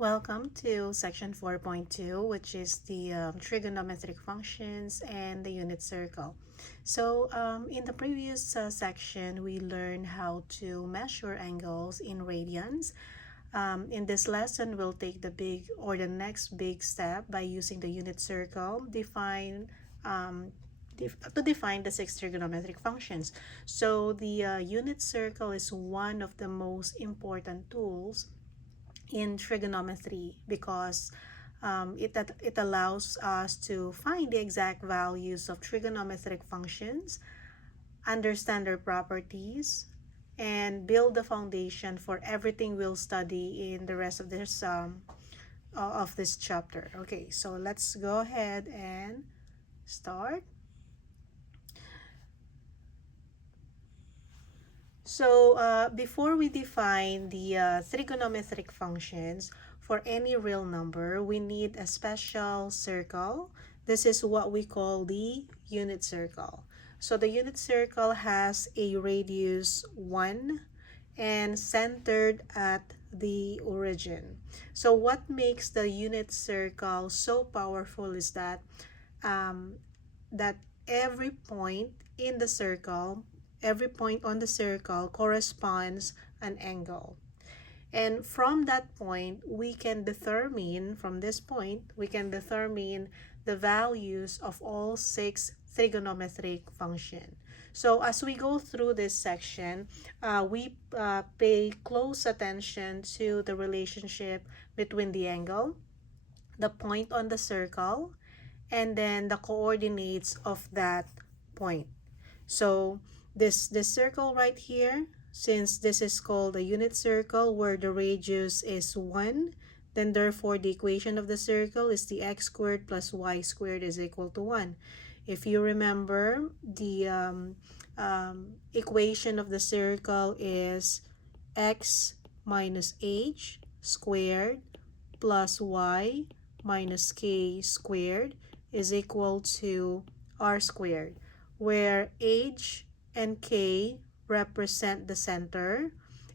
Welcome to section 4.2, which is the trigonometric functions and the unit circle. In the previous section, we learned how to measure angles in radians. In this lesson, we'll take the next big step by using the unit circle, to define the six trigonometric functions. So the unit circle is one of the most important tools in trigonometry because it allows us to find the exact values of trigonometric functions, understand their properties, and build the foundation for everything we'll study in the rest of this chapter. Okay, so let's go ahead and start. So before we define the trigonometric functions for any real number, we need a special circle. This is what we call the unit circle. So the unit circle has a radius 1 and centered at the origin. So what makes the unit circle so powerful is that that every point in the circle every point on the circle corresponds an angle. And from that point, from this point, we can determine the values of all six trigonometric functions. So as we go through this section, we pay close attention to the relationship between the angle, the point on the circle, and then the coordinates of that point. So this circle right here, since this is called a unit circle where the radius is 1, then therefore the equation of the circle is the x squared plus y squared is equal to 1. If you remember, the equation of the circle is x minus h squared plus y minus k squared is equal to r squared, where h and k represent the center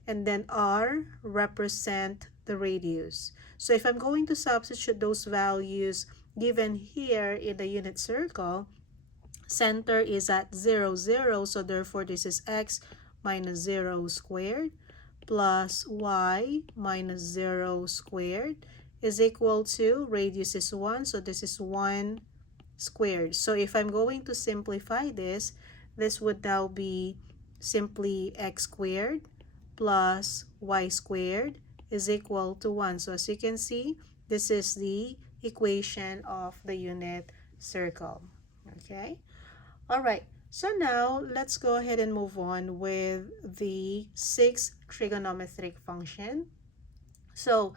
and then r represent the radius. So if I'm going to substitute those values given here in the unit circle, center is at 0, 0, so therefore this is x minus 0 squared plus y minus 0 squared is equal to, radius is 1, so this is 1 squared. So if I'm going to simplify this would now be simply x squared plus y squared is equal to 1. So as you can see, this is the equation of the unit circle. Okay? All right. So now let's go ahead and move on with the sixth trigonometric function. So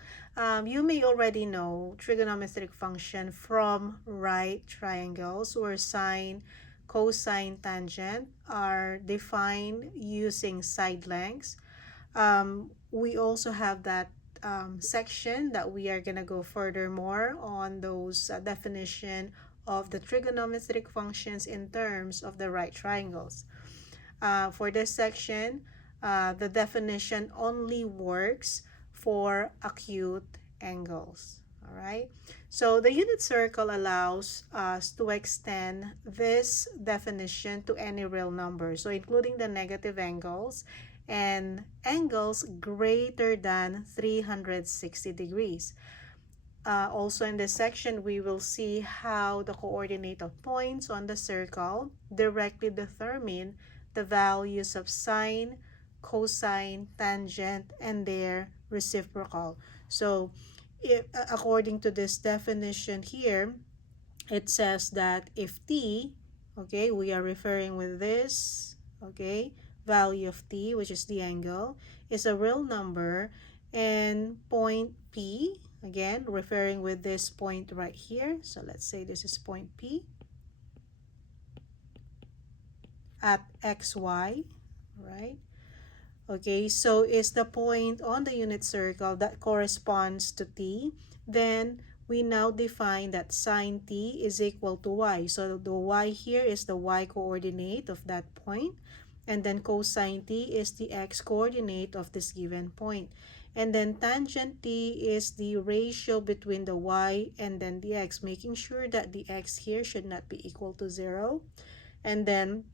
you may already know trigonometric function from right triangles where sine, cosine, tangent are defined using side lengths. We also have that section that we are going to go furthermore on those definition of the trigonometric functions in terms of the right triangles. For this section, the definition only works for acute angles. All right. So the unit circle allows us to extend this definition to any real number, so including the negative angles and angles greater than 360 degrees. Also in this section, we will see how the coordinate of points on the circle directly determine the values of sine, cosine, tangent, and their reciprocal. So according to this definition here, it says that if t, okay, we are referring with this, okay, value of t, which is the angle, is a real number, and point P, again, referring with this point right here. So let's say this is point P at xy, right? Okay, so is the point on the unit circle that corresponds to t, then we now define that sine t is equal to y. So the y here is the y coordinate of that point, and then cosine t is the x coordinate of this given point. And then tangent t is the ratio between the y and then the x, making sure that the x here should not be equal to 0. And then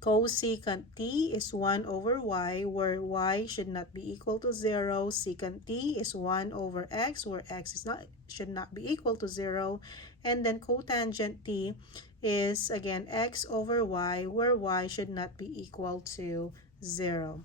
cosecant t is 1 over y, where y should not be equal to 0. Secant t is 1 over x, where x should not be equal to 0. And then cotangent t is again x over y, where y should not be equal to 0.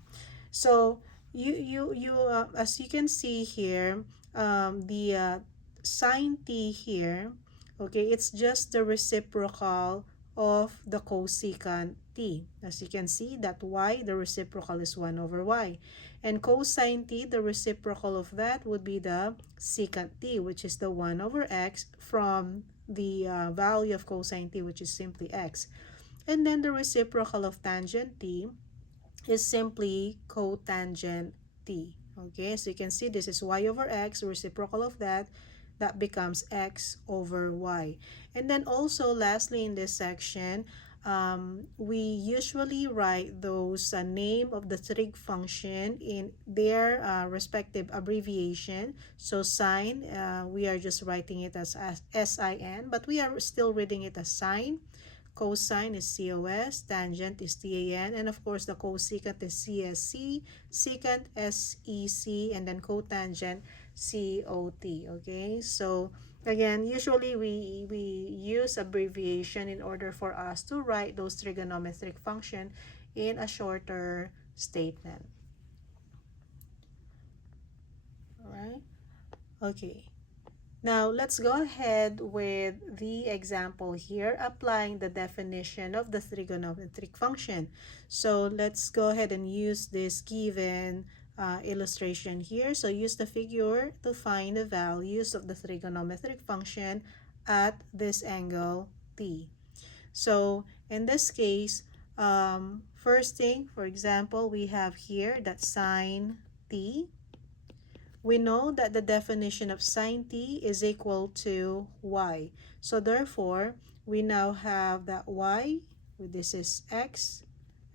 So as you can see here, the sine t here, okay, it's just the reciprocal of the cosecant t. As you can see, that y, the reciprocal is 1 over y. And cosine t, the reciprocal of that would be the secant t, which is the 1 over x from the value of cosine t, which is simply x. And then the reciprocal of tangent t is simply cotangent t. Okay, so you can see this is y over x, reciprocal of that becomes x over y. And then also lastly in this section, we usually write those name of the trig function in their respective abbreviation. So sine, we are just writing it as sin, but we are still reading it as sine. Cosine is COS, tangent is TAN, and of course the cosecant is CSC, secant SEC, and then cotangent COT. Okay, so again, usually we use abbreviation in order for us to write those trigonometric function in a shorter statement. All right. Okay. Now, let's go ahead with the example here, applying the definition of the trigonometric function. So, let's go ahead and use this given illustration here. So, use the figure to find the values of the trigonometric function at this angle t. So, in this case, first thing, for example, we have here that sine t. We know that the definition of sine t is equal to y. So therefore, we now have that y, this is x,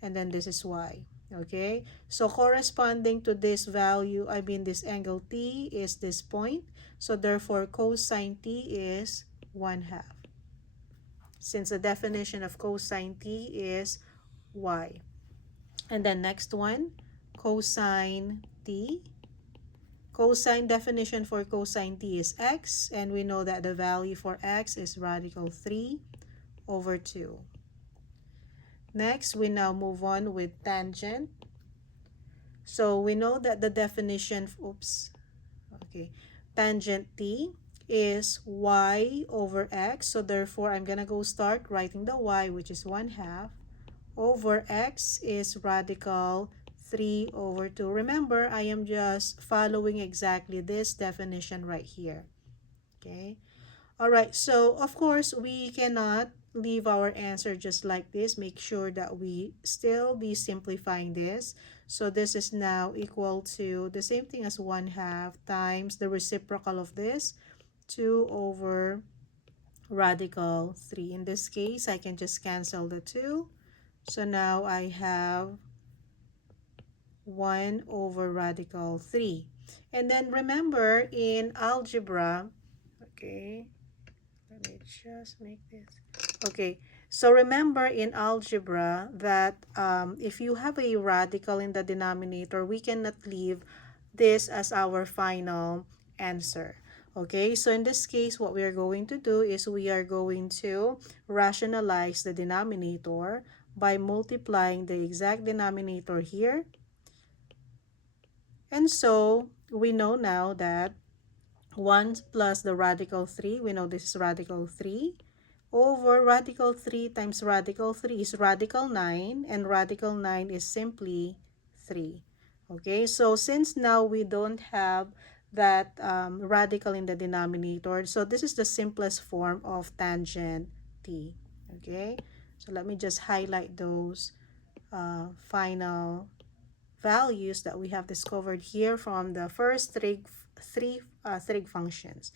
and then this is y. Okay? So corresponding to this value, this angle t is this point. So therefore, cosine t is 1/2. Since the definition of cosine t is y. And then next one, cosine t. Cosine definition for cosine t is x, and we know that the value for x is radical 3 over 2. Next, we now move on with tangent. So we know that the definition, tangent t is y over x. So therefore, I'm going to go start writing the y, which is 1/2, over x is radical 3 over 2. Remember, I am just following exactly this definition right here. Okay. All right. So, of course, we cannot leave our answer just like this. Make sure that we still be simplifying this. So, this is now equal to the same thing as 1/2 times the reciprocal of this, 2 over radical 3. In this case, I can just cancel the 2. So, now I have 1 over radical 3. And then remember in algebra, okay, let me just make this. Okay, so remember in algebra that if you have a radical in the denominator, we cannot leave this as our final answer. Okay, so in this case, what we are going to do is we are going to rationalize the denominator by multiplying the exact denominator here. And so, we know now that 1 plus the radical 3, we know this is radical 3, over radical 3 times radical 3 is radical 9, and radical 9 is simply 3. Okay, so since now we don't have that radical in the denominator, so this is the simplest form of tangent t. Okay, so let me just highlight those final values that we have discovered here from the first trig functions.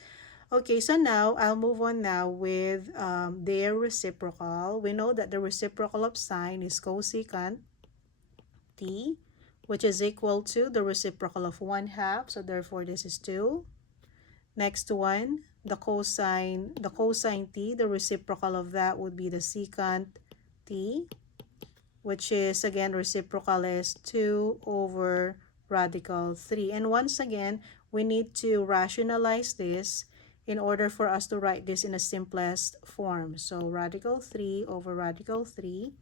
Okay, so now I'll move on now with their reciprocal. We know that the reciprocal of sine is cosecant. t, which is equal to the reciprocal of 1/2. So therefore, this is 2. Next one, the cosine t, the reciprocal of that would be the secant t, which is, again, reciprocal is 2 over radical 3. And once again, we need to rationalize this in order for us to write this in a simplest form. So radical 3 over radical 3.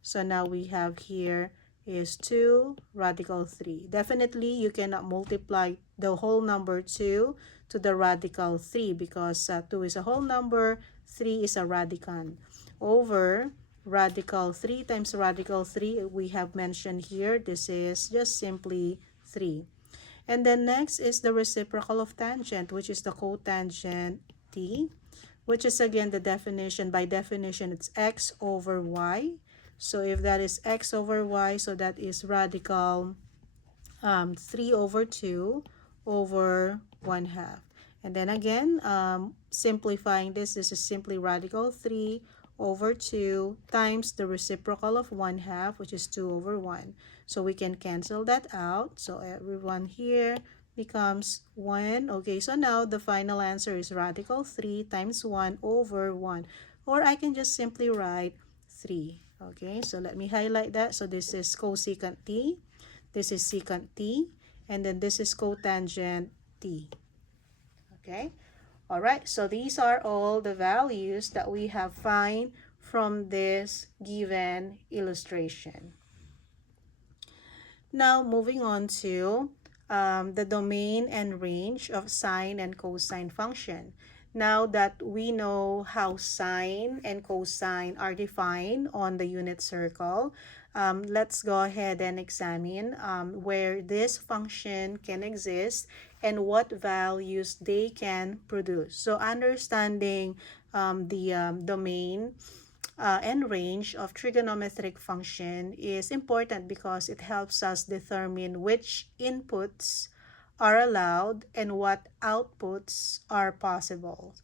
So now we have here is 2 radical 3. Definitely, you cannot multiply the whole number 2 to the radical 3 because 2 is a whole number, 3 is a radicand. Over radical 3 times radical 3, we have mentioned here, this is just simply 3. And then next is the reciprocal of tangent, which is the cotangent t, which is again the definition. By definition, it's x over y. So if that is x over y, so that is radical 3 over 2 over 1/2. And then again, simplifying this is simply radical 3 over 2 times the reciprocal of 1/2, which is 2 over 1. So we can cancel that out. So everyone here becomes 1. Okay, so now the final answer is radical 3 times 1 over 1. Or I can just simply write 3. Okay, so let me highlight that. So this is cosecant t. This is secant t. And then this is cotangent t. Okay. All right. So these are all the values that we have find from this given illustration. Now, moving on to the domain and range of sine and cosine function. Now that we know how sine and cosine are defined on the unit circle, let's go ahead and examine where this function can exist and what values they can produce. So understanding the domain and range of trigonometric function is important because it helps us determine which inputs are allowed and what outputs are possible.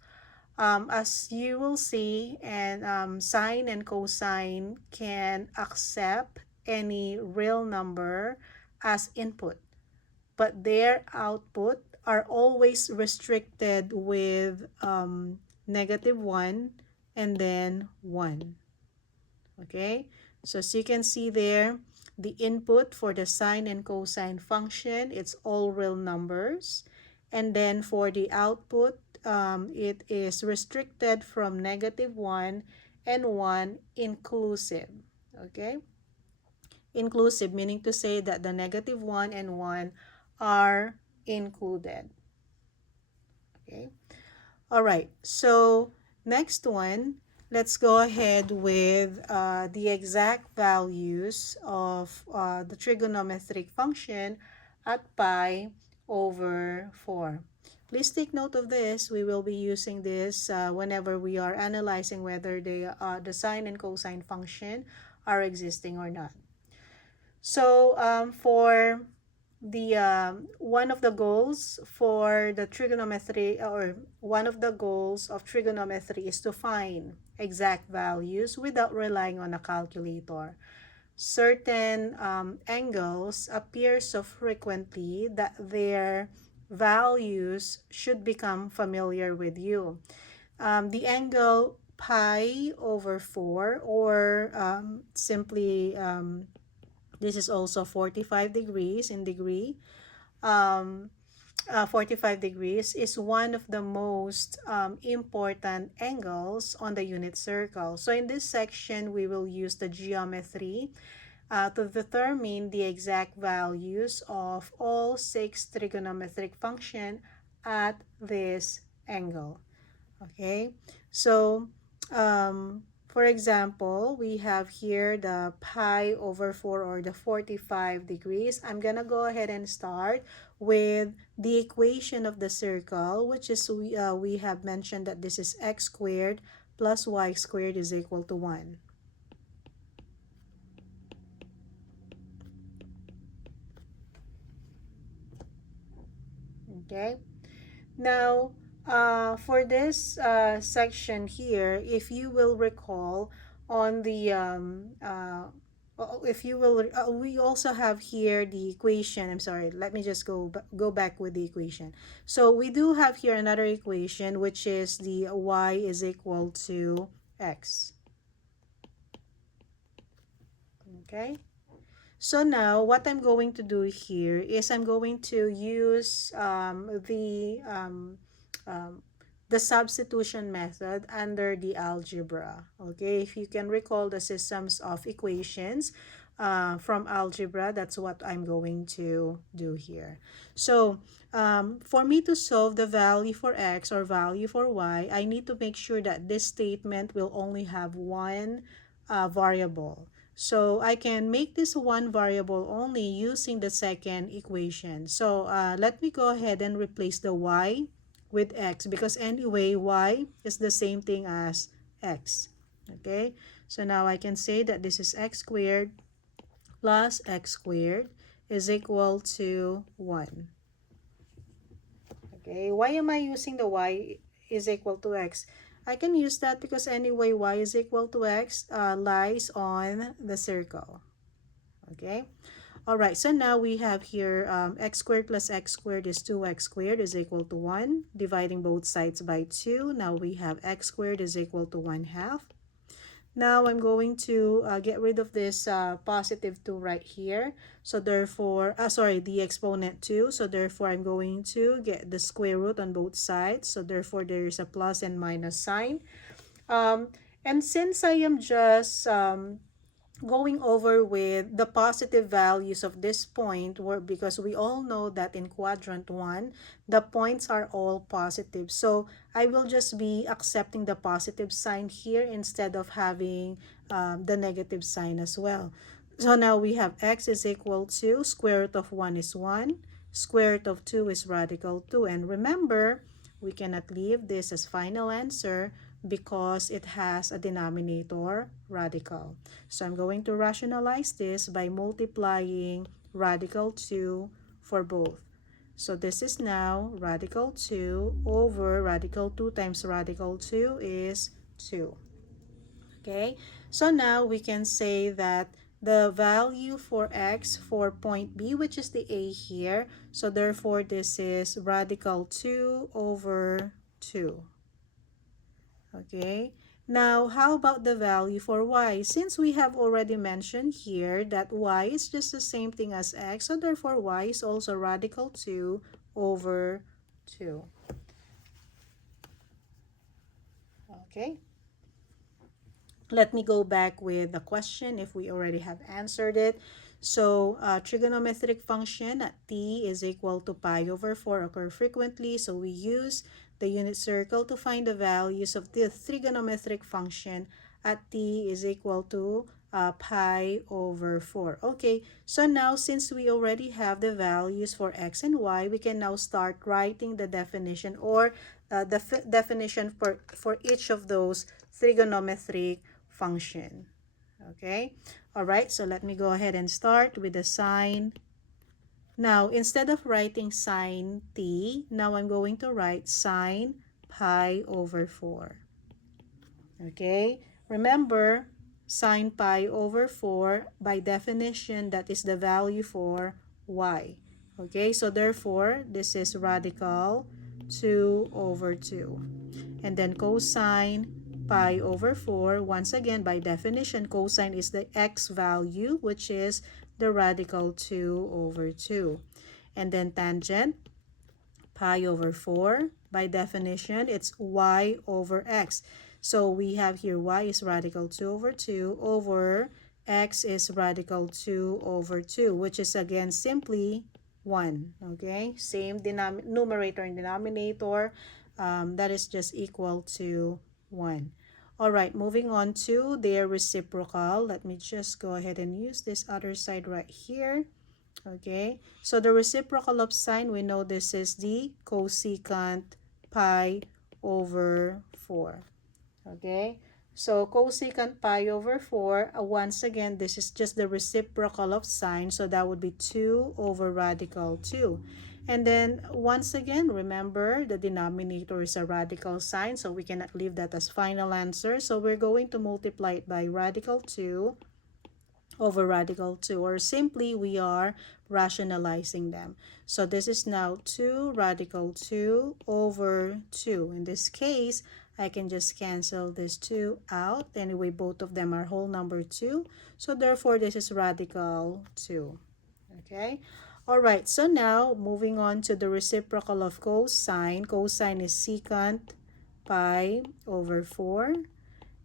As you will see, and sine and cosine can accept any real number as input, but their output are always restricted with -1 and then 1. Okay, so as you can see there, the input for the sine and cosine function, it's all real numbers. And then for the output, it is restricted from -1 and 1 inclusive. Okay, inclusive meaning to say that the -1 and 1 are included. Okay, all right, so next one, let's go ahead with the exact values of the trigonometric function at pi over 4. Please take note of this. We will be using this whenever we are analyzing whether the sine and cosine function are existing or not. So for the one of the goals for the trigonometry, or one of the goals of trigonometry, is to find exact values without relying on a calculator. Certain angles appear so frequently that their values should become familiar with you. The angle pi over 4, or simply this is also 45 degrees in degree. 45 degrees is one of the most important angles on the unit circle. So in this section, we will use the geometry to determine the exact values of all 6 trigonometric functions at this angle. Okay, so for example, we have here the pi over 4, or the 45 degrees. I'm gonna go ahead and start with the equation of the circle, which is we have mentioned that this is x squared plus y squared is equal to 1. Okay, now for this section here, if you will recall, on the if you will, we also have here the equation. I'm sorry, let me just go back with the equation. So we do have here another equation, which is the y is equal to x. Okay. So now what I'm going to do here is I'm going to use um, the substitution method under the algebra. Okay, if you can recall the systems of equations from algebra, that's what I'm going to do here. So for me to solve the value for x or value for y, I need to make sure that this statement will only have one variable. So I can make this one variable only using the second equation. So let me go ahead and replace the y with x, because anyway y is the same thing as x. Okay, so now I can say that this is x squared plus x squared is equal to 1. Okay, why am I using the y is equal to x? I can use that because anyway y is equal to x lies on the circle. Okay, all right, so now we have here x squared plus x squared is 2x squared is equal to 1. Dividing both sides by 2, now we have x squared is equal to 1/2. Now I'm going to get rid of this positive 2 right here. So therefore, sorry, the exponent 2. So therefore, I'm going to get the square root on both sides. So therefore, there is a plus and minus sign. Um, and since I am just going over with the positive values of this point, because we all know that in quadrant 1 the points are all positive, so I will just be accepting the positive sign here instead of having the negative sign as well. So now we have x is equal to square root of 1 is 1, square root of 2 is radical 2, and remember we cannot leave this as final answer because it has a denominator radical. So I'm going to rationalize this by multiplying radical 2 for both. So this is now radical 2 over radical 2 times radical 2 is 2. Okay, so now we can say that the value for x for point B, which is the A here, so therefore this is radical 2 over 2. Okay, now how about the value for y? Since we have already mentioned here that y is just the same thing as x, so therefore y is also radical 2 over 2. Okay, let me go back with the question if we already have answered it. So trigonometric function at t is equal to pi over 4 occur frequently. So we use the unit circle to find the values of the trigonometric function at t is equal to pi over 4. Okay, so now since we already have the values for x and y, we can now start writing the definition, or the definition for each of those trigonometric function. Okay, all right, so let me go ahead and start with the sign. Now instead of writing sine t, now I'm going to write sine pi over 4. Okay, remember sine pi over 4 by definition that is the value for y. Okay, so therefore this is radical 2 over 2. And then cosine pi over 4, once again by definition cosine is the x value, which is the radical 2 over 2. And then tangent pi over 4, by definition it's y over x. So we have here y is radical 2 over 2 over x is radical 2 over 2, which is again simply 1. Okay, same numerator and denominator, that is just equal to 1. All right, moving on to their reciprocal. Let me just go ahead and use this other side right here. Okay, so the reciprocal of sine, we know this is the cosecant pi over 4. Okay, so cosecant pi over 4, once again, this is just the reciprocal of sine, so that would be 2 over radical 2. And then, once again, remember, the denominator is a radical sign, so we cannot leave that as final answer. So we're going to multiply it by radical 2 over radical 2, or simply we are rationalizing them. So this is now 2 radical 2 over 2. In this case, I can just cancel this 2 out. Anyway, both of them are whole number 2. So therefore, this is radical 2. Okay? All right, so now moving on to the reciprocal of cosine. Cosine is secant pi over 4.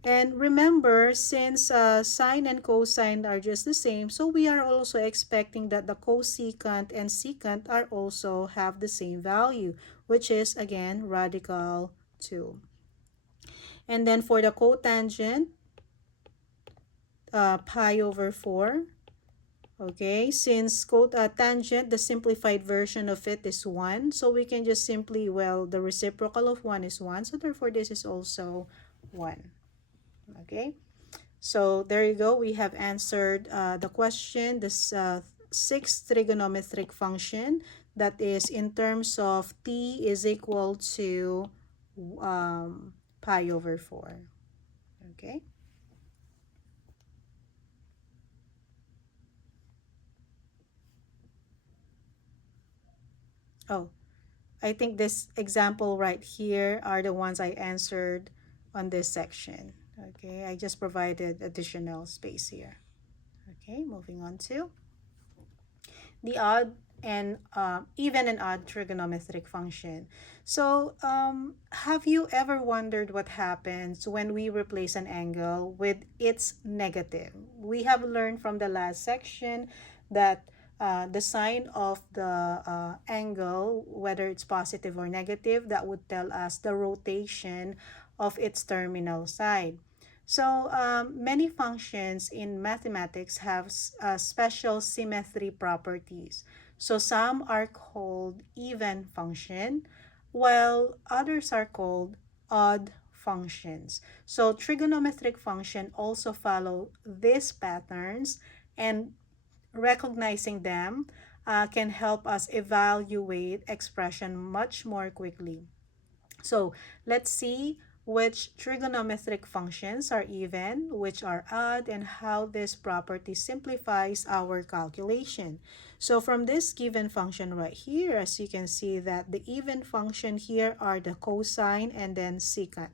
And remember, since sine and cosine are just the same, so we are also expecting that the cosecant and secant are also have the same value, which is again radical 2. And then for the cotangent, pi over 4. Okay, since tangent, the simplified version of it is 1, so we can just simply, well, the reciprocal of 1 is 1, so therefore this is also 1. Okay. So there you go. We have answered the question, this sixth trigonometric function, that is in terms of t is equal to pi over 4. Okay. Oh, I think this example right here are the ones I answered on this section. Okay, I just provided additional space here. Okay, moving on to the odd and even and odd trigonometric function. So have you ever wondered what happens when we replace an angle with its negative? We have learned from the last section that the sign of the angle, whether it's positive or negative, that would tell us the rotation of its terminal side. So many functions in mathematics have special symmetry properties. So some are called even function, while others are called odd functions. So trigonometric function also follow these patterns, and recognizing them can help us evaluate expression much more quickly. So let's see which trigonometric functions are even, which are odd, and how this property simplifies our calculation. So from this given function right here, as you can see that the even function here are the cosine and then secant.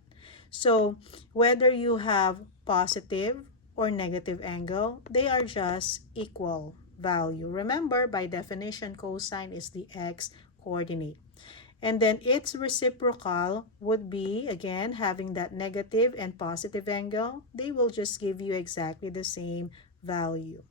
So whether you have positive or negative angle, they are just equal value. Remember, by definition, cosine is the x coordinate. And then its reciprocal would be, again, having that negative and positive angle. They will just give you exactly the same value.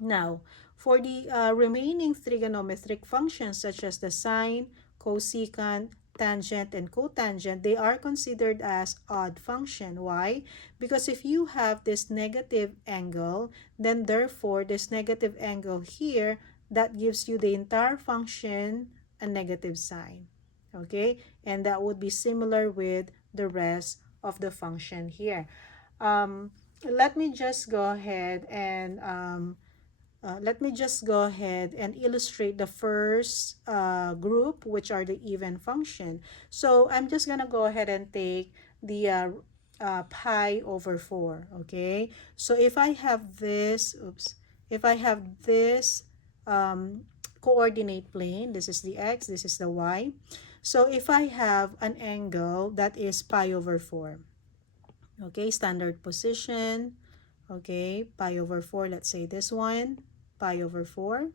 Now, for the remaining trigonometric functions such as the sine, cosecant, tangent, and cotangent, they are considered as odd function. Why? Because if you have this negative angle, then therefore this negative angle here, that gives you the entire function a negative sign. Okay? And that would be similar with the rest of the function here. Let me just go ahead and illustrate the first group, which are the even function. So I'm just gonna go ahead and take the pi over 4. Okay, so if I have this, if I have this coordinate plane, this is the x, this is the y. So if I have an angle that is pi over 4, okay, standard position, okay, pi over 4, let's say this one, pi over 4.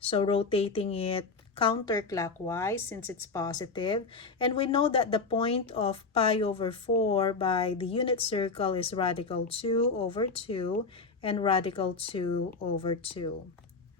So rotating it counterclockwise since it's positive. And we know that the point of pi over 4 by the unit circle is radical 2 over 2 and radical 2 over 2.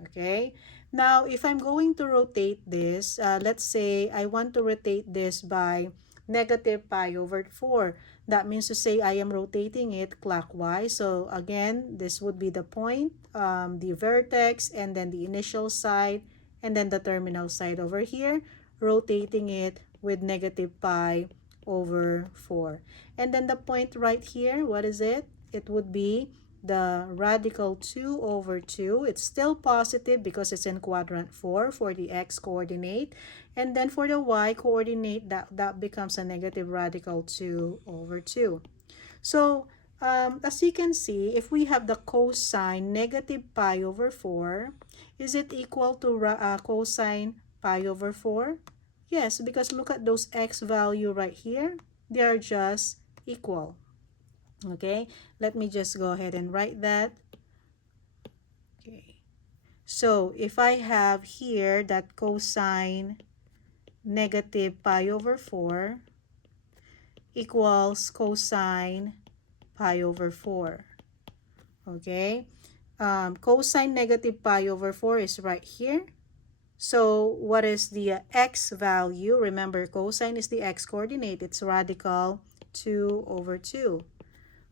Okay? Now, if I'm going to rotate this, let's say I want to rotate this by negative pi over 4. That means to say I am rotating it clockwise. So again, this would be the point, the vertex, and then the initial side, and then the terminal side over here, rotating it with negative pi over 4. And then the point right here, what is it? It would be the radical 2 over 2. It's still positive because it's in quadrant 4 for the x coordinate. And then for the y coordinate, that becomes a negative radical 2 over 2. So as you can see, if we have the cosine negative pi over 4, is it equal to cosine pi over 4? Yes, because look at those x value right here. They are just equal. Okay, let me just go ahead and write that. Okay, so if I have here that cosine negative pi over 4 equals cosine pi over 4. Okay, cosine negative pi over 4 is right here. So what is the x value? Remember, cosine is the x coordinate. It's radical 2 over 2.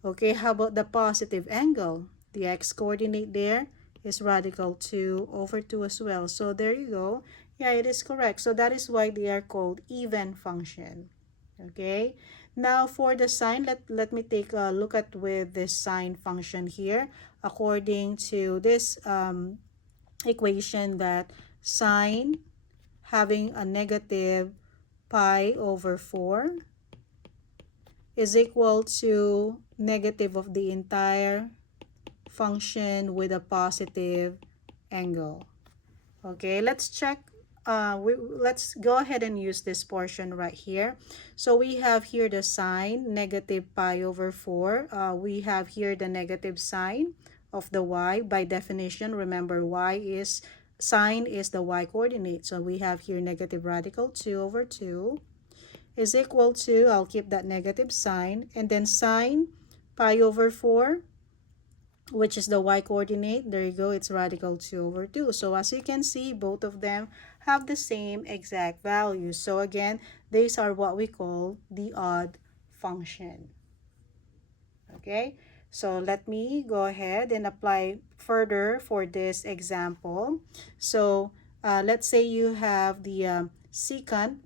Okay, how about the positive angle? The x coordinate there is radical 2 over 2 as well. So there you go. Yeah, it is correct. So that is why they are called even function. Okay, now for the sine, let me take a look at with this sine function here. According to this equation, that sine having a negative pi over 4 is equal to negative of the entire function with a positive angle. Okay, let's check. Let's go ahead and use this portion right here. So we have here the sine negative pi over 4. We have here the negative sign of the y. By definition, remember, sine is the y coordinate. So we have here negative radical 2 over 2 is equal to, I'll keep that negative sign, and then sine pi over 4, which is the y coordinate. There you go, it's radical 2 over 2. So as you can see, both of them have the same exact value. So again, these are what we call the odd function. Okay, so let me go ahead and apply further for this example. So let's say you have the secant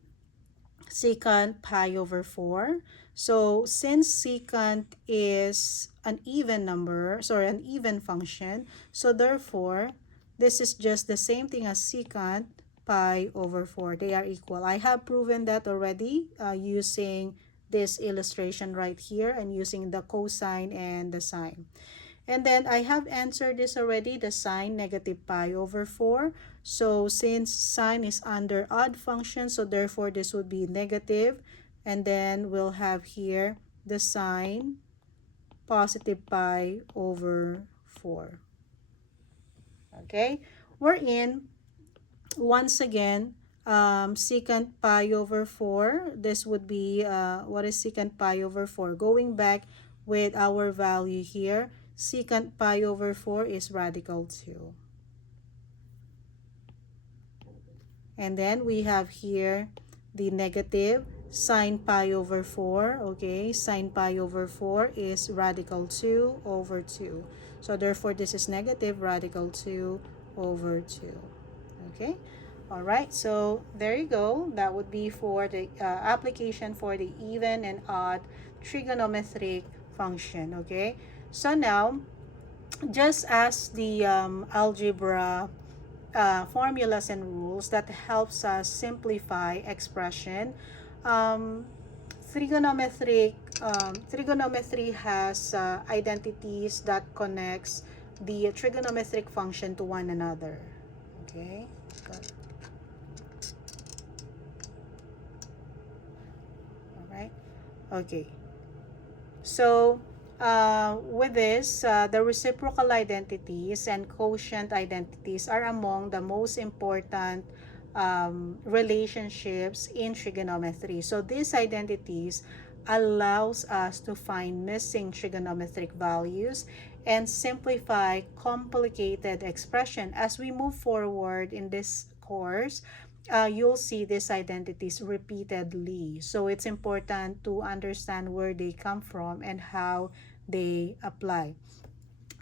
pi over 4. So since secant is an even number, sorry, an even function, so therefore this is just the same thing as secant pi over 4. They are equal. I have proven that already using this illustration right here and using the cosine and the sine. And then I have answered this already, the sine negative pi over 4. So since sine is under odd function, so therefore this would be negative. And then we'll have here the sine positive pi over 4. Okay, we're in, once again, secant pi over 4. This would be, what is secant pi over 4? Going back with our value here, secant pi over 4 is radical 2. And then we have here the negative sine pi over 4. Okay, sine pi over 4 is radical 2 over 2. So therefore this is negative radical 2 over 2. Okay, all right, so there you go. That would be for the application for the even and odd trigonometric function. Okay, so now just as the algebra formulas and rules that helps us simplify expression, trigonometry has identities that connects the trigonometric function to one another. Okay, all right, okay. So with this, the reciprocal identities and quotient identities are among the most important relationships in trigonometry. So these identities allows us to find missing trigonometric values and simplify complicated expression. As we move forward in this course, you'll see these identities repeatedly. So it's important to understand where they come from and how they apply.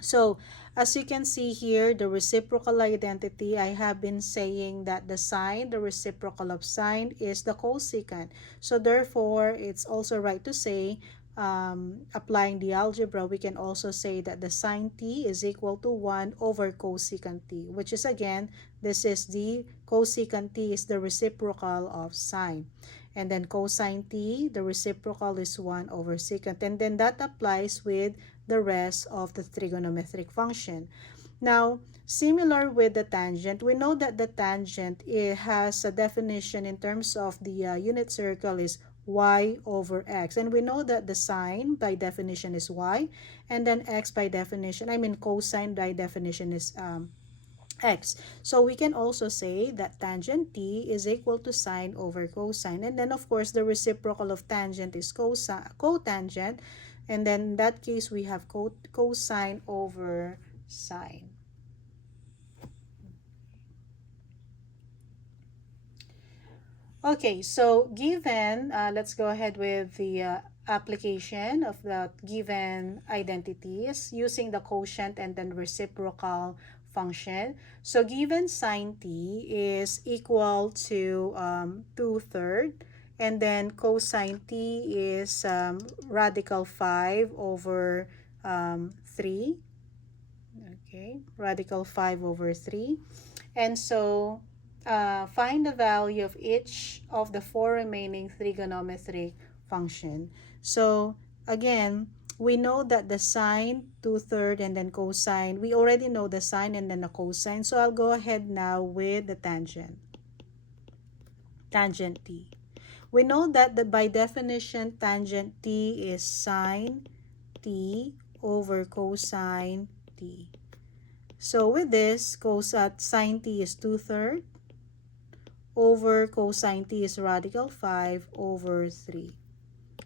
So as you can see here, the reciprocal identity, I have been saying that the sine, the reciprocal of sine is the cosecant. So therefore, it's also right to say, applying the algebra, we can also say that the sine t is equal to 1 over cosecant t, which is again, this is the cosecant t is the reciprocal of sine. And then cosine t, the reciprocal is 1 over secant. And then that applies with the rest of the trigonometric function. Now, similar with the tangent, we know that the tangent, it has a definition in terms of the unit circle is y over x. And we know that the sine by definition is y, and then x by definition, cosine by definition is x. So we can also say that tangent t is equal to sine over cosine. And then of course the reciprocal of tangent is cotangent. And then in that case we have cosine over sine. Okay, so given, let's go ahead with the application of the given identities using the quotient and then reciprocal function. So given sine t is equal to 2/3, and then cosine t is radical 5 over 3. Okay, radical 5 over 3. And so find the value of each of the 4 remaining trigonometric function. So again, we know that the sine 2/3 and then cosine, we already know the sine and then the cosine. So I'll go ahead now with the tangent t. We know that by definition tangent t is sine t over cosine t. So with this, sine t is 2/3 over cosine t is radical 5 over 3.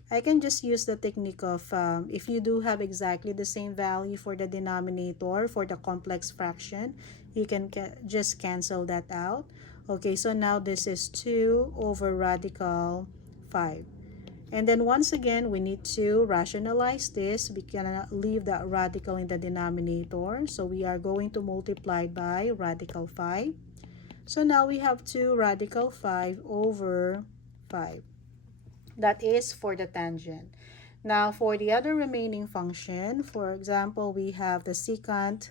I can just use the technique of, if you do have exactly the same value for the denominator for the complex fraction, you can just cancel that out. Okay, so now this is 2 over radical 5. And then once again, we need to rationalize this. We cannot leave that radical in the denominator. So we are going to multiply by radical 5. So now we have 2 radical 5 over 5. That is for the tangent. Now for the other remaining function, for example, we have the secant,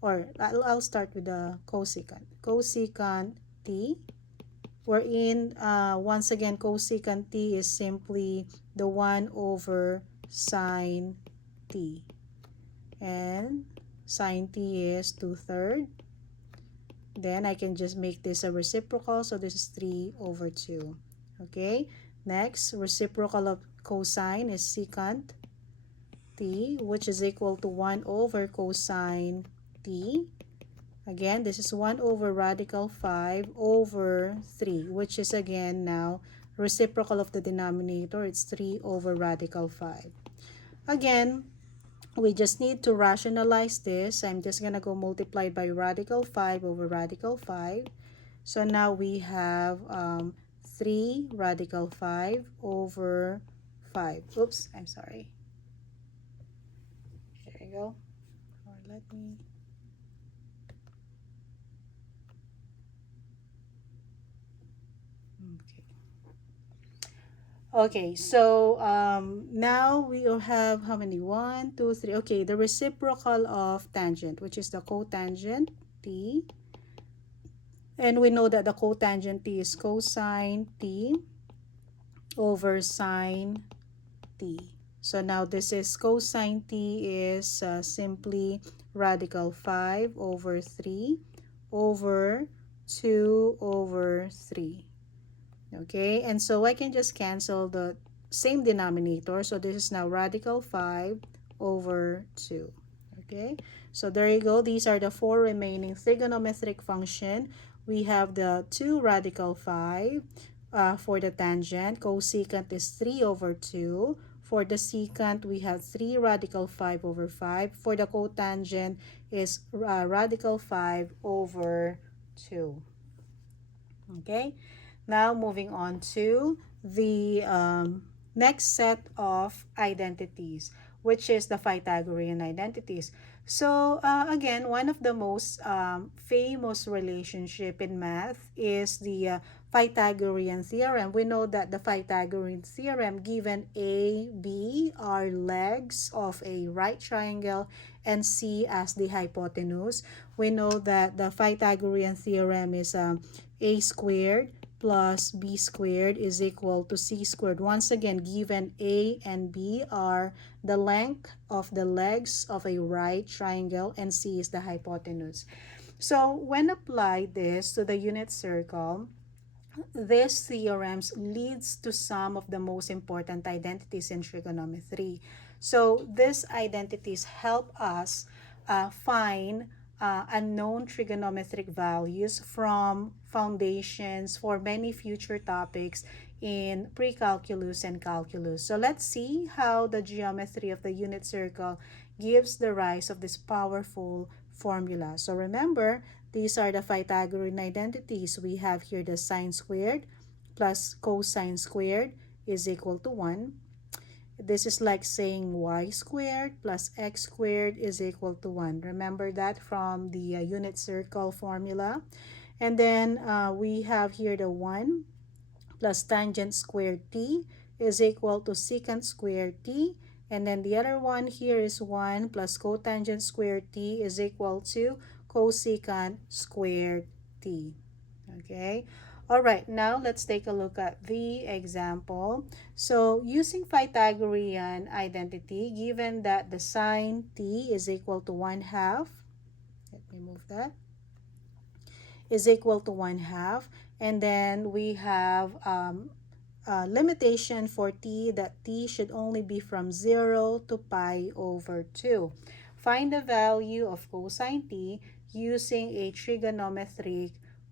or I'll start with the cosecant. Cosecant t, wherein once again cosecant t is simply the 1 over sine t. And sine t is 2/3. Then I can just make this a reciprocal, so this is 3 over 2. Okay, next, reciprocal of cosine is secant t, which is equal to 1 over cosine t. Again, this is 1 over radical 5 over 3, which is again now reciprocal of the denominator. It's 3 over radical 5. Again, we just need to rationalize this. I'm just going to go multiply by radical 5 over radical 5. So now we have 3 radical 5 over 5. Oops, I'm sorry. There you go. Or let me... Okay, so now we will have how many? 1, 2, 3. Okay, the reciprocal of tangent, which is the cotangent t. And we know that the cotangent t is cosine t over sine t. So now this is cosine t is simply radical 5 over 3 over 2 over 3. Okay, and so I can just cancel the same denominator. So this is now radical 5 over 2. Okay, so there you go. These are the 4 remaining trigonometric function. We have the 2 radical 5 for the tangent. Cosecant is 3 over 2. For the secant, we have 3 radical 5 over 5. For the cotangent is radical 5 over 2. Okay. Now, moving on to the next set of identities, which is the Pythagorean identities. So, again, one of the most famous relationship in math is the Pythagorean theorem. We know that the Pythagorean theorem, given A, B are legs of a right triangle and C as the hypotenuse. We know that the Pythagorean theorem is a squared plus b squared is equal to c squared. Once again, given a and b are the length of the legs of a right triangle and c is the hypotenuse. So when apply this to the unit circle, these theorems leads to some of the most important identities in trigonometry. So these identities help us find unknown trigonometric values from foundations for many future topics in pre-calculus and calculus. So let's see how the geometry of the unit circle gives the rise of this powerful formula. So remember, these are the Pythagorean identities. We have here the sine squared plus cosine squared is equal to 1. This is like saying y squared plus x squared is equal to 1. Remember that from the unit circle formula. And then we have here the 1 plus tangent squared t is equal to secant squared t. And then the other one here is 1 plus cotangent squared t is equal to cosecant squared t. Okay. All right, now let's take a look at the example. So using Pythagorean identity, given that the sine t is equal to 1/2, let me move that, is equal to 1/2, and then we have limitation for t that t should only be from 0 to pi over 2. Find the value of cosine t using a trigonometric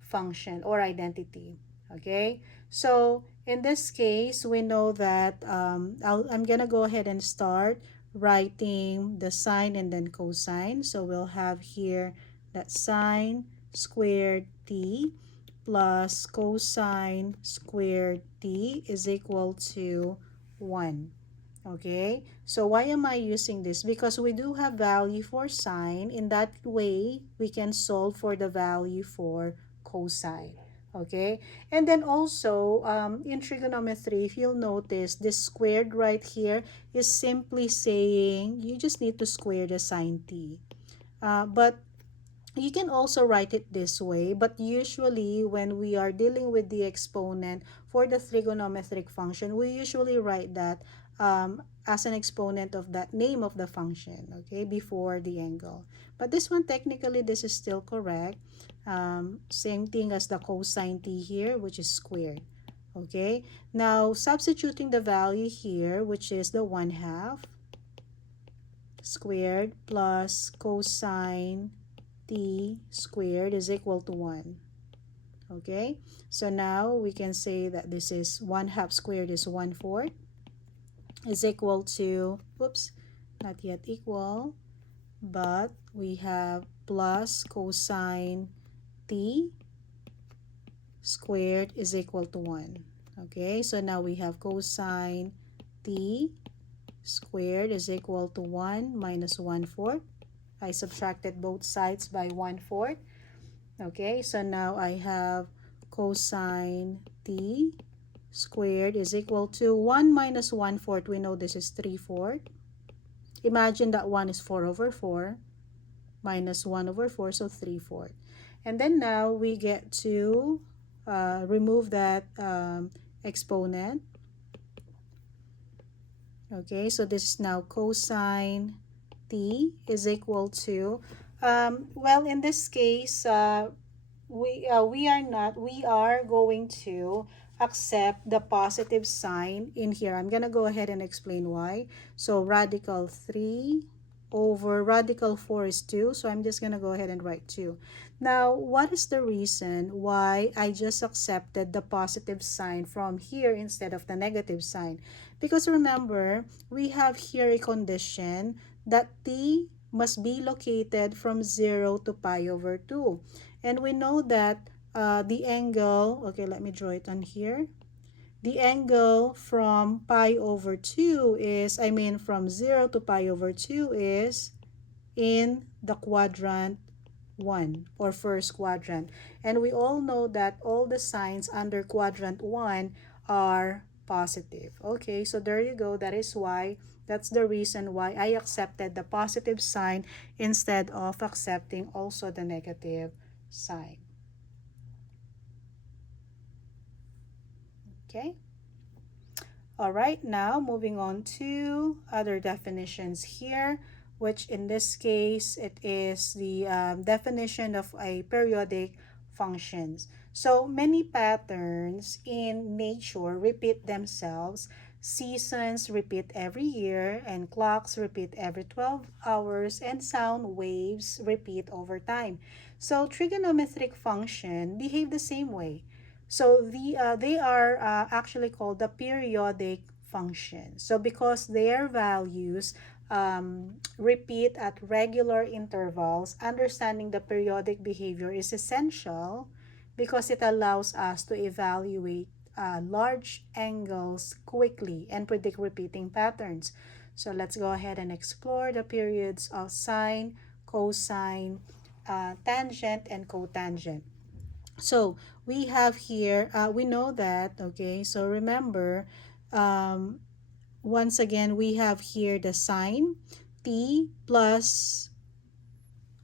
function or identity. Okay, so in this case, we know that I'm gonna go ahead and start writing the sine and then cosine. So we'll have here that sine squared t plus cosine squared t is equal to 1. Okay, so why am I using this? Because we do have value for sine. In that way, we can solve for the value for cosine. Okay, and then also in trigonometry, if you'll notice, this squared right here is simply saying you just need to square the sine t. But you can also write it this way, but usually when we are dealing with the exponent for the trigonometric function, we usually write that as an exponent of that name of the function, okay, before the angle. But this one, technically, this is still correct. Same thing as the cosine t here, which is squared. Okay, now substituting the value here, which is the 1/2 squared plus cosine t squared is equal to 1. Okay, so now we can say that this is 1/2 squared is 1/4 is equal to, oops, not yet equal, but we have plus cosine t squared is equal to 1. Okay, so now we have cosine t squared is equal to 1 minus 1/4. I subtracted both sides by 1/4. Okay, so now I have cosine t squared is equal to 1 minus 1/4. We know this is 3/4. Imagine that 1 is 4 over 4 minus 1 over 4, so 3/4. And then now we get to remove that exponent. Okay, so this is now cosine t is equal to, well, in this case, we are going to accept the positive sign in here. I'm gonna go ahead and explain why. So radical 3 over radical 4 is 2, so I'm just gonna go ahead and write 2. Now, what is the reason why I just accepted the positive sign from here instead of the negative sign? Because remember, we have here a condition that t must be located from 0 to pi over 2. And we know that the angle, okay, let me draw it on here. The angle from pi over 2 is, from 0 to pi over 2 is in the quadrant 1 or first quadrant. And we all know that all the signs under quadrant 1 are positive. Okay, so there you go. That's the reason why I accepted the positive sign instead of accepting also the negative sign. Okay. All right, now moving on to other definitions here, which in this case, it is the definition of a periodic functions. So many patterns in nature repeat themselves. Seasons repeat every year, and clocks repeat every 12 hours, and sound waves repeat over time. So trigonometric function behave the same way. So they are actually called the periodic function. So because their values repeat at regular intervals, understanding the periodic behavior is essential because it allows us to evaluate large angles quickly and predict repeating patterns. So let's go ahead and explore the periods of sine, cosine, tangent, and cotangent. So we have here, we know that, okay, so remember, um, once again, we have here the sine t plus,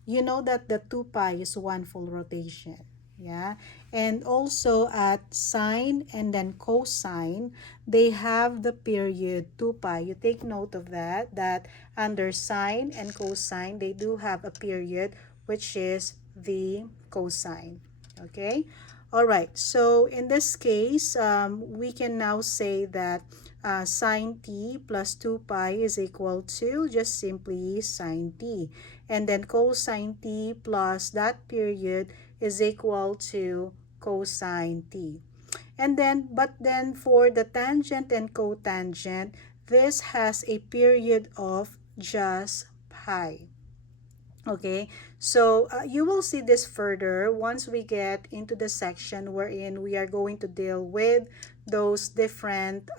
you know that the 2 pi is one full rotation. Yeah, and also at sine and then cosine, they have the period 2 pi. You take note of that under sine and cosine, they do have a period, which is the cosine. Okay. All right, so in this case, we can now say that sine t plus 2 pi is equal to just simply sine t. And then cosine t plus that period is equal to cosine t. And then, but then for the tangent and cotangent, this has a period of just pi. Okay, so you will see this further once we get into the section wherein we are going to deal with those different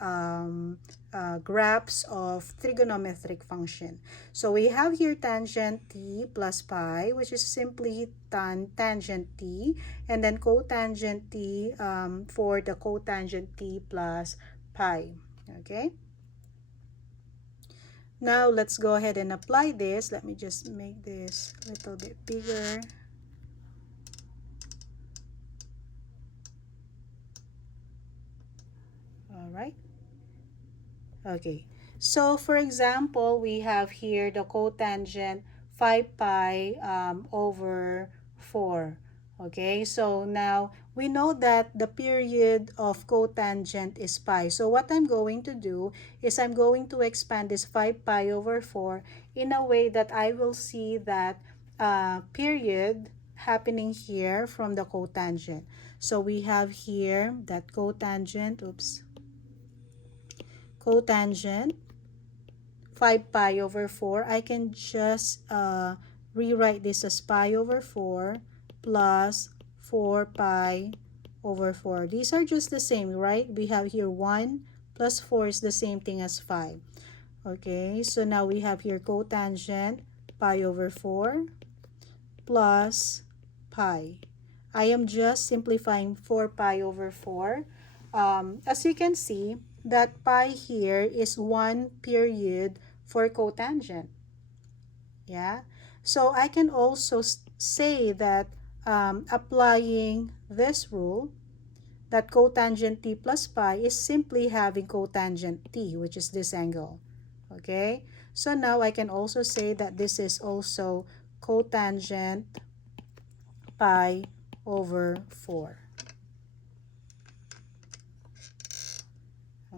graphs of trigonometric function. So we have here tangent t plus pi, which is simply tangent t, and then cotangent t for the cotangent t plus pi. Okay. Now let's go ahead and apply this. Let me just make this a little bit bigger. All right. Okay. So for example, we have here the cotangent 5 pi over 4. Okay, so now we know that the period of cotangent is pi. So what I'm going to do is I'm going to expand this 5 pi over 4 in a way that I will see that period happening here from the cotangent. So we have here that cotangent, cotangent 5 pi over 4. I can just rewrite this as pi over 4 plus 4 pi over 4. These are just the same, right? We have here 1 plus 4 is the same thing as 5. Okay, so now we have here cotangent pi over 4 plus pi. I am just simplifying 4 pi over 4. As you can see, that pi here is one period for cotangent. Yeah. So I can also say that applying this rule, that cotangent t plus pi is simply having cotangent t, which is this angle. Okay. So now I can also say that this is also cotangent pi over 4.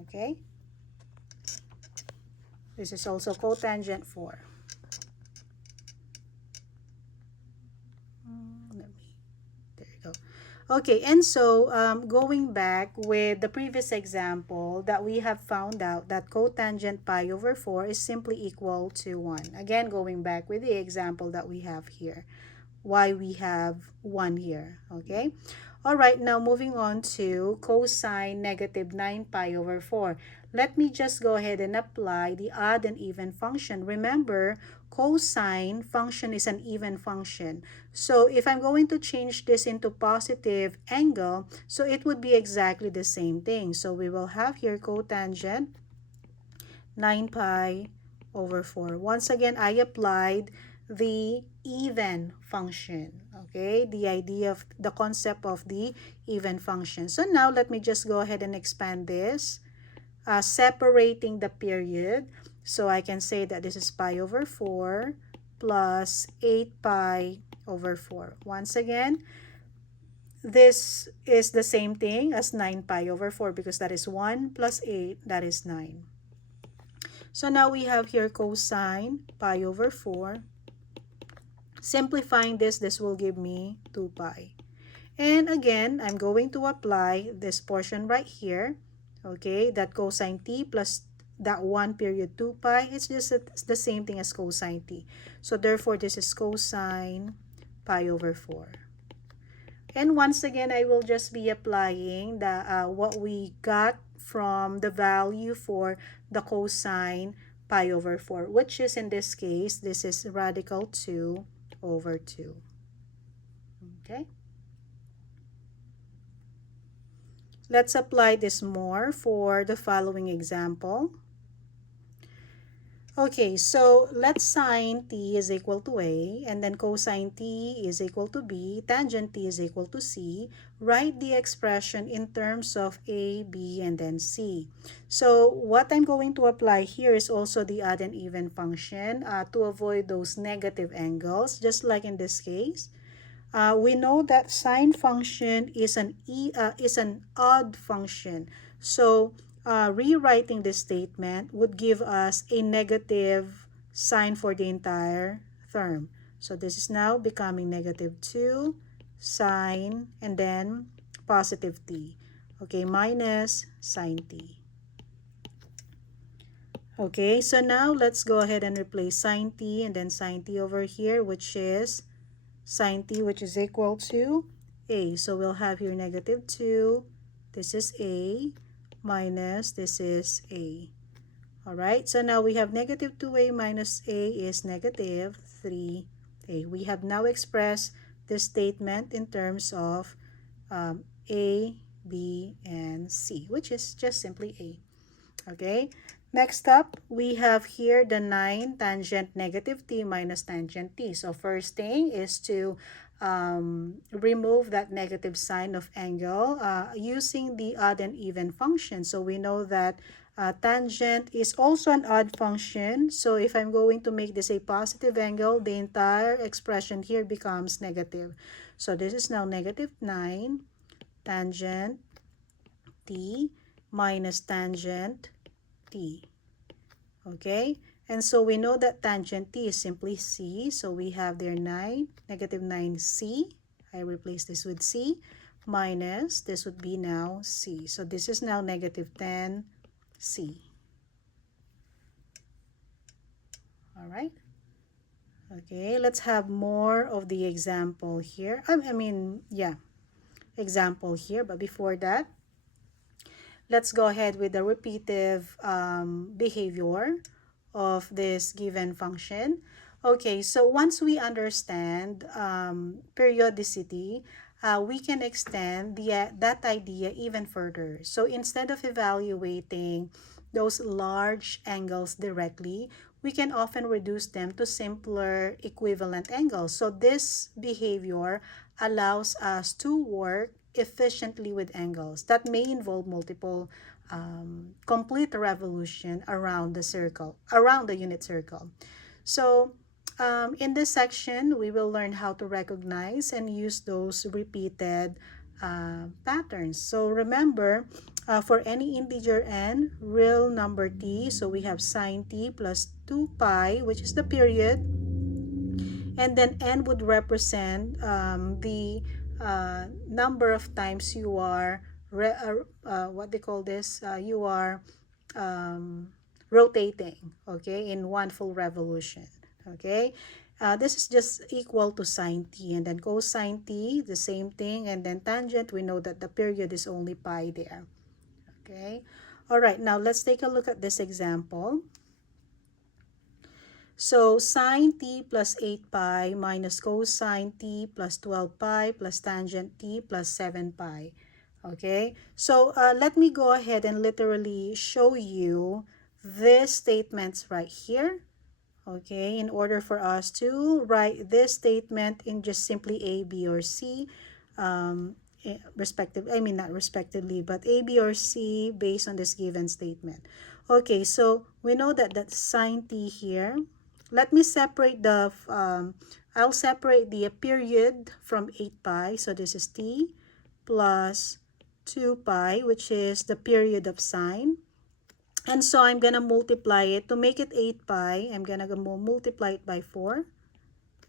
Okay. This is also cotangent 4. There you go. Okay, and so going back with the previous example that we have found out that cotangent pi over 4 is simply equal to 1. Again, going back with the example that we have here. Why we have 1 here, okay? All right, now moving on to cosine negative 9 pi over 4. Let me just go ahead and apply the odd and even function. Remember, cosine function is an even function. So if I'm going to change this into positive angle, so it would be exactly the same thing. So we will have here cotangent 9 pi over 4. Once again, I applied the even function. Okay, the idea of the concept of the even function. So now let me just go ahead and expand this, separating the period. So I can say that this is pi over 4 plus 8 pi over 4. Once again, this is the same thing as 9 pi over 4 because that is 1 plus 8, that is 9. So now we have here cosine pi over 4. Simplifying this will give me 2 pi. And again, I'm going to apply this portion right here. Okay, that cosine t plus that 1 period 2 pi, it's just the same thing as cosine t. So therefore, this is cosine pi over 4. And once again, I will just be applying the what we got from the value for the cosine pi over 4, which is in this case, this is radical 2 over 2. Okay. Let's apply this more for the following example. Okay, so let's sine t is equal to a, and then cosine t is equal to b, tangent t is equal to c. Write the expression in terms of a, b, and then c. So what I'm going to apply here is also the odd and even function to avoid those negative angles, just like in this case. We know that sine function is an odd function. So rewriting this statement would give us a negative sign for the entire term. So this is now becoming negative 2 sine and then positive t. Okay, minus sine t. Okay, so now let's go ahead and replace sine t and then sine t over here, which is sine t, which is equal to a. So we'll have here negative 2. This is a minus this is a. Alright, so now we have negative 2a minus a is negative 3a. We have now expressed this statement in terms of a, b, and c, which is just simply a. Okay, next up, we have here the 9 tangent negative t minus tangent t. So first thing is to remove that negative sign of angle using the odd and even function. So we know that tangent is also an odd function. So if I'm going to make this a positive angle, the entire expression here becomes negative. So this is now negative 9 tangent t minus tangent t. Okay, and so we know that tangent t is simply c. So we have there 9, negative 9c. I replace this with c minus this would be now c. So this is now negative 10c. All right. Okay, let's have more of the example here. Example here. But before that, let's go ahead with the repetitive behavior of this given function. Okay, so once we understand periodicity, we can extend that idea even further. So instead of evaluating those large angles directly, we can often reduce them to simpler equivalent angles. So this behavior allows us to work efficiently with angles that may involve multiple complete revolution around the circle, around the unit circle. So in this section, we will learn how to recognize and use those repeated patterns. So remember, for any integer n, real number t, so we have sine t plus 2 pi, which is the period, and then n would represent the number of times you are what they call this, you are rotating, okay, in one full revolution. Okay, this is just equal to sine t, and then cosine t, the same thing, and then tangent, we know that the period is only pi there. Okay, all right, now let's take a look at this example. So sine t plus 8 pi minus cosine t plus 12 pi plus tangent t plus 7 pi. Okay, so let me go ahead and literally show you these statements right here. okay, in order for us to write this statement in just simply A, B, or C, not respectively, but A, B, or C based on this given statement. Okay, so we know that that's sine t here. Let me separate I'll separate the period from 8 pi. So this is t plus 2 pi, which is the period of sine. And so I'm going to multiply it. To make it 8 pi, I'm going to multiply it by 4.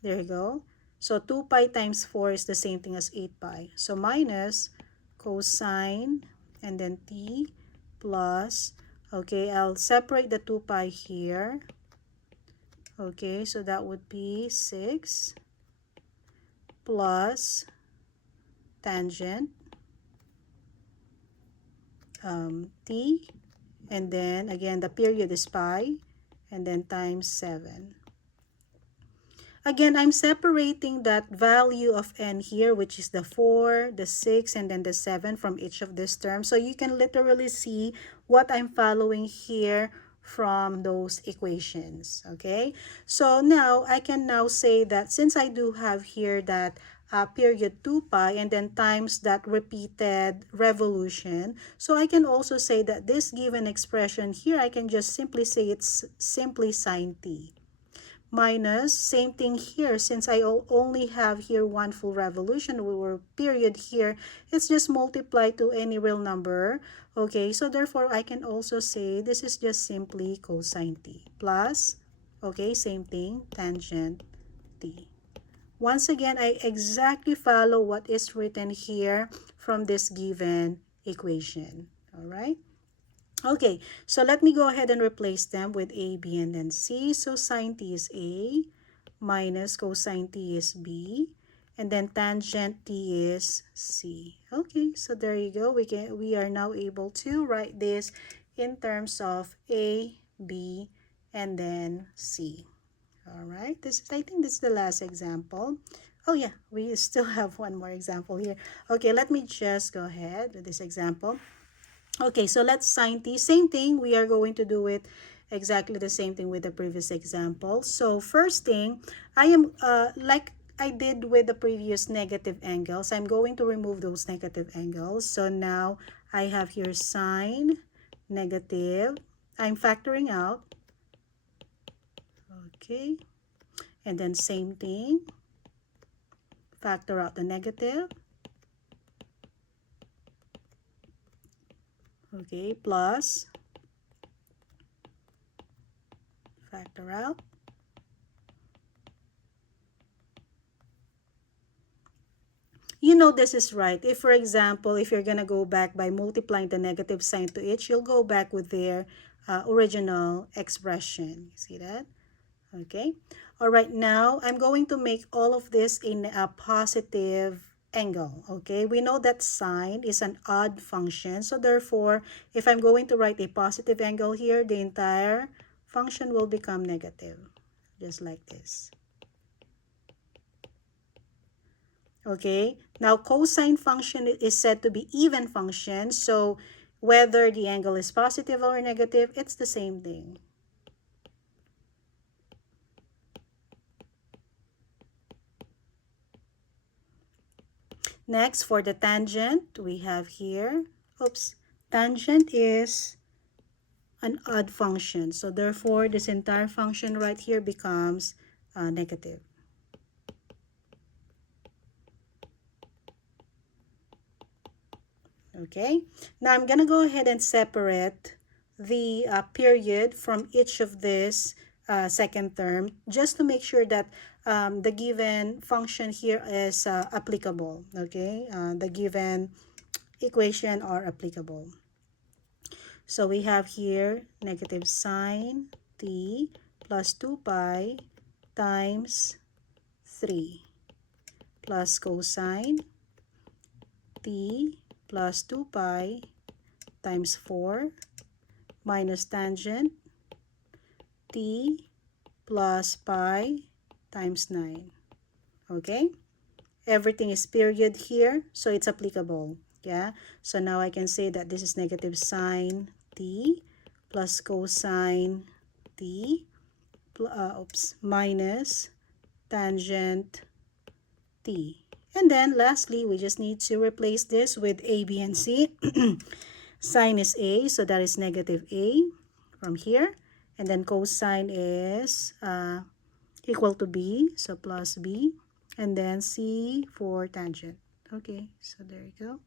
There you go. So 2 pi times 4 is the same thing as 8 pi. So minus cosine and then t plus, okay, I'll separate the 2 pi here. Okay, so that would be 6 plus tangent t, and then again the period is pi, and then times 7. Again, I'm separating that value of n here, which is the 4, the 6, and then the 7 from each of these terms. So you can literally see what I'm following here from those equations, okay? So now, I can now say that since I do have here that period 2 pi and then times that repeated revolution, so I can also say that this given expression here, I can just simply say it's simply sine t. Minus, same thing here, since I only have here one full revolution or period here, it's just multiply to any real number. Okay, so therefore I can also say this is just simply cosine t plus, okay, same thing, tangent t. Once again, I exactly follow what is written here from this given equation. All right. Okay, so let me go ahead and replace them with A, B, and then C. So sine t is A, minus cosine t is B, and then tangent t is C. Okay, so there you go. We are now able to write this in terms of A, B, and then C. All right, I think this is the last example. Oh yeah, we still have one more example here. Okay, let me just go ahead with this example. Okay, so let's sine t. Same thing, we are going to do it exactly the same thing with the previous example. So first thing, I am, like I did with the previous negative angles, I'm going to remove those negative angles. So now I have here sine, negative, I'm factoring out. Okay, and then same thing, factor out the negative. Okay, plus, factor out. You know this is right. If, for example, if you're going to go back by multiplying the negative sign to each, you'll go back with their original expression. You see that? Okay. All right, now I'm going to make all of this in a positive angle. Okay, we know that sine is an odd function. So therefore, if I'm going to write a positive angle here, the entire function will become negative. Just like this. Okay, now cosine function is said to be even function. So whether the angle is positive or negative, it's the same thing. Next, for the tangent, we have here, tangent is an odd function. So therefore, this entire function right here becomes negative. Okay, now I'm going to go ahead and separate the period from each of this second term, just to make sure that the given function here is applicable. Okay, the given equation are applicable. So we have here negative sine t plus 2 pi times 3 plus cosine t plus 2 pi times 4 minus tangent t plus pi times 9. Okay, everything is period here, so it's applicable. Yeah, so now I can say that this is negative sine t plus cosine t minus tangent t. And then lastly, we just need to replace this with a, b, and c. Sine is a, so that is negative a from here. And then cosine is equal to b, so plus b. And then c for tangent. Okay, so there you go.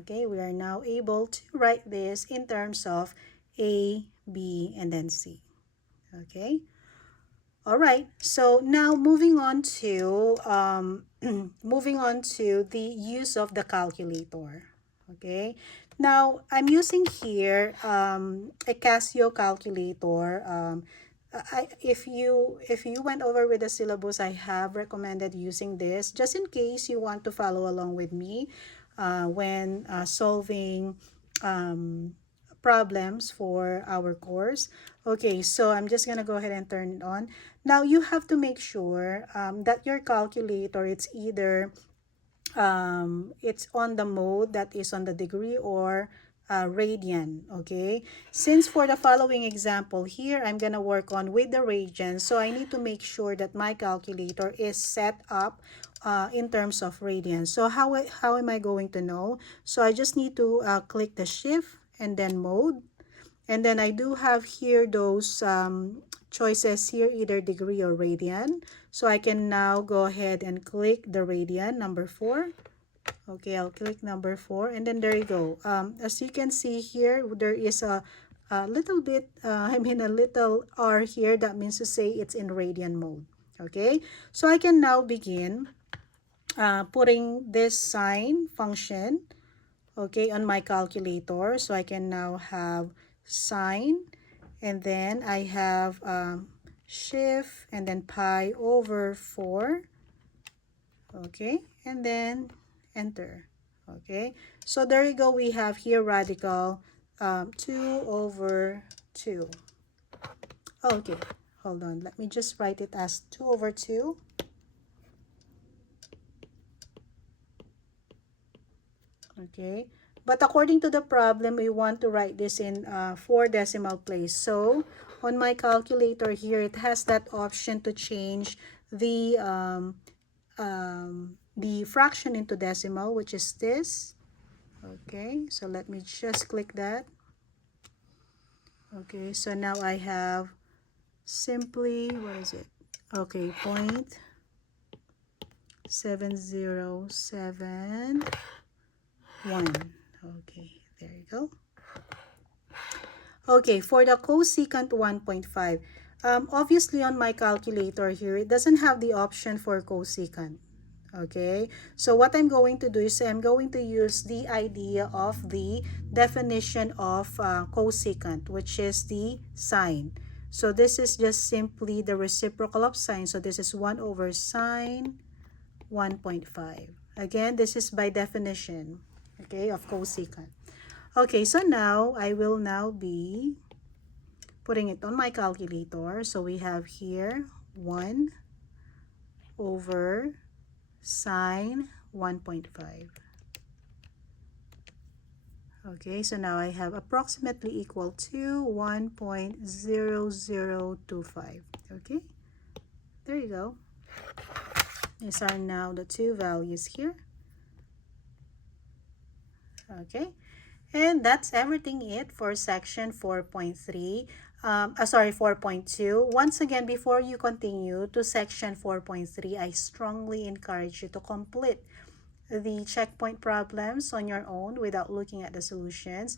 Okay, we are now able to write this in terms of a, b, and then c. Okay. All right, so now moving on to the use of the calculator. Okay, now I'm using here a Casio calculator. If you went over with the syllabus, I have recommended using this just in case you want to follow along with me when solving problems for our course. Okay, so I'm just gonna go ahead and turn it on. Now you have to make sure that your calculator, it's either it's on the mode that is on the degree or radian. Okay, since for the following example here, I'm gonna work on with the radian, so I need to make sure that my calculator is set up in terms of radians. So how am I going to know? So I just need to click the shift and then mode. And then I do have here those choices here, either degree or radian. So I can now go ahead and click the radian, number 4. Okay, I'll click number 4, and then there you go. As you can see here, there is a little bit, a little R here. That means to say it's in radian mode. Okay, so I can now begin putting this sine function, okay, on my calculator. So I can now have sine, and then I have shift, and then pi over 4, okay, and then enter. Okay, so there you go. We have here radical 2 over 2. Okay, hold on, let me just write it as 2 over 2. Okay, but according to the problem, we want to write this in 4 decimal place. So on my calculator here, it has that option to change the fraction into decimal, which is this. Okay, so let me just click that. Okay, so now I have simply, what is it? Okay, 0.7071. Okay, there you go. Okay, for the cosecant 1.5, obviously on my calculator here, it doesn't have the option for cosecant. Okay, so what I'm going to do is I'm going to use the idea of the definition of cosecant, which is the sine. So this is just simply the reciprocal of sine. So this is 1 over sine 1.5. Again, this is by definition, okay, of cosecant. Okay, so now I will now be putting it on my calculator. So we have here 1 over sine 1.5. Okay, so now I have approximately equal to 1.0025. Okay, there you go. These are now the two values here. Okay, and that's everything it for section 4.3. 4.2. Once again, before you continue to section 4.3, I strongly encourage you to complete the checkpoint problems on your own without looking at the solutions.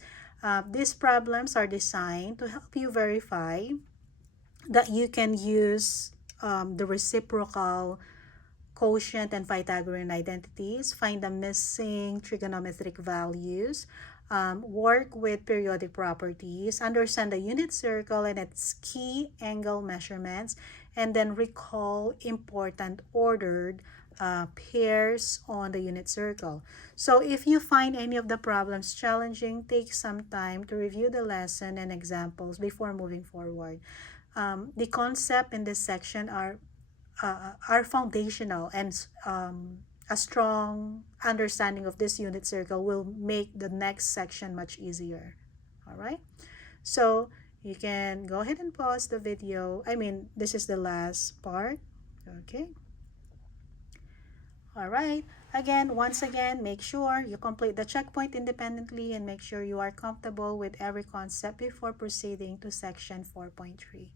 These problems are designed to help you verify that you can use the reciprocal, quotient, and Pythagorean identities, find the missing trigonometric values, work with periodic properties, understand the unit circle and its key angle measurements, and then recall important ordered pairs on the unit circle. So if you find any of the problems challenging, take some time to review the lesson and examples before moving forward. The concept in this section are foundational, and a strong understanding of this unit circle will make the next section much easier. All right, so You can go ahead and pause the video. I mean, this is the last part. Okay. All right. Again, once again, make sure you complete the checkpoint independently and make sure you are comfortable with every concept before proceeding to section 4.3.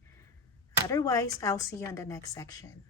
Otherwise, I'll see you on the next section.